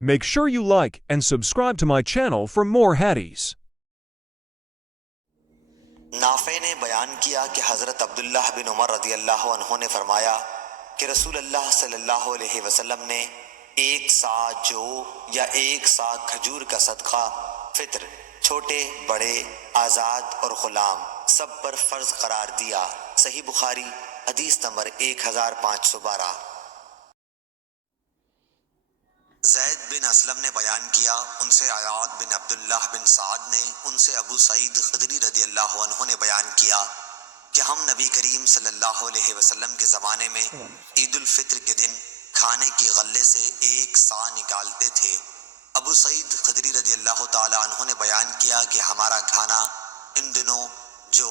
Make sure you like and subscribe to my channel for more hadiths. نافع نے بیان کیا کہ حضرت عبداللہ بن عمر رضی اللہ عنہ نے فرمایا کہ رسول اللہ صلی اللہ علیہ وسلم نے 1 سا جو یا 1 سا کھجور کا صدقہ فطر چھوٹے بڑے آزاد اور غلام سب پر فرض قرار دیا۔ صحیح بخاری حدیث نمبر 1512۔ زید بن اسلم نے بیان کیا، ان سے عیاض بن عبداللہ بن سعد نے، ان سے ابو سعید خدری رضی اللہ عنہ نے بیان کیا کہ ہم نبی کریم صلی اللہ علیہ وسلم کے زمانے میں عید الفطر کے دن کھانے کی غلے سے 1 سا نکالتے تھے۔ ابو سعید خدری رضی اللہ تعالی عنہ نے بیان کیا کہ ہمارا کھانا ان دنوں جو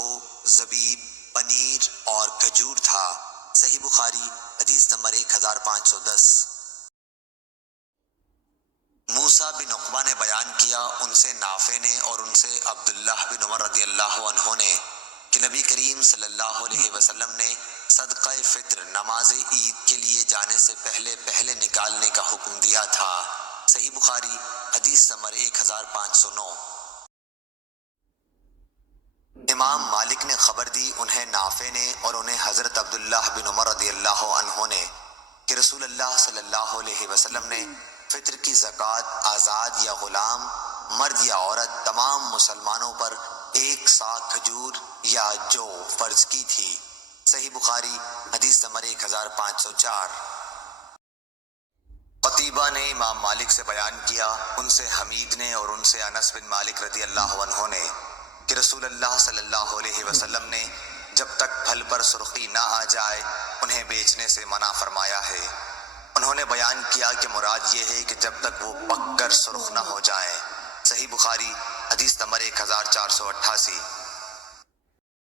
زبیب، پنیر اور کھجور تھا۔ صحیح بخاری حدیث نمبر 1510۔ موسیٰ بن عقبہ نے بیان کیا، ان سے نافع نے اور ان سے عبداللہ بن عمر رضی اللہ عنہ نے کہ نبی کریم صلی اللہ علیہ وسلم نے صدقہ فطر نماز عید کے لیے جانے سے پہلے نکالنے کا حکم دیا تھا۔ صحیح بخاری حدیث نمبر 1509۔ امام مالک نے خبر دی، انہیں نافع نے اور انہیں حضرت عبداللہ بن عمر رضی اللہ عنہ نے کہ رسول اللہ صلی اللہ علیہ وسلم نے فطر کی زکوٰۃ آزاد یا غلام، مرد یا عورت، تمام مسلمانوں پر 1 سا کھجور یا جو فرض کی تھی۔ صحیح بخاری حدیث نمبر 1504۔ قتیبہ نے امام مالک سے بیان کیا، ان سے حمید نے اور ان سے انس بن مالک رضی اللہ عنہ نے کہ رسول اللہ صلی اللہ علیہ وسلم نے جب تک پھل پر سرخی نہ آ جائے انہیں بیچنے سے منع فرمایا ہے۔ انہوں نے بیان کیا کہ مراد یہ ہے کہ جب تک وہ پک کر سرخ نہ ہو جائیں۔ صحیح بخاری حدیث نمبر 1488۔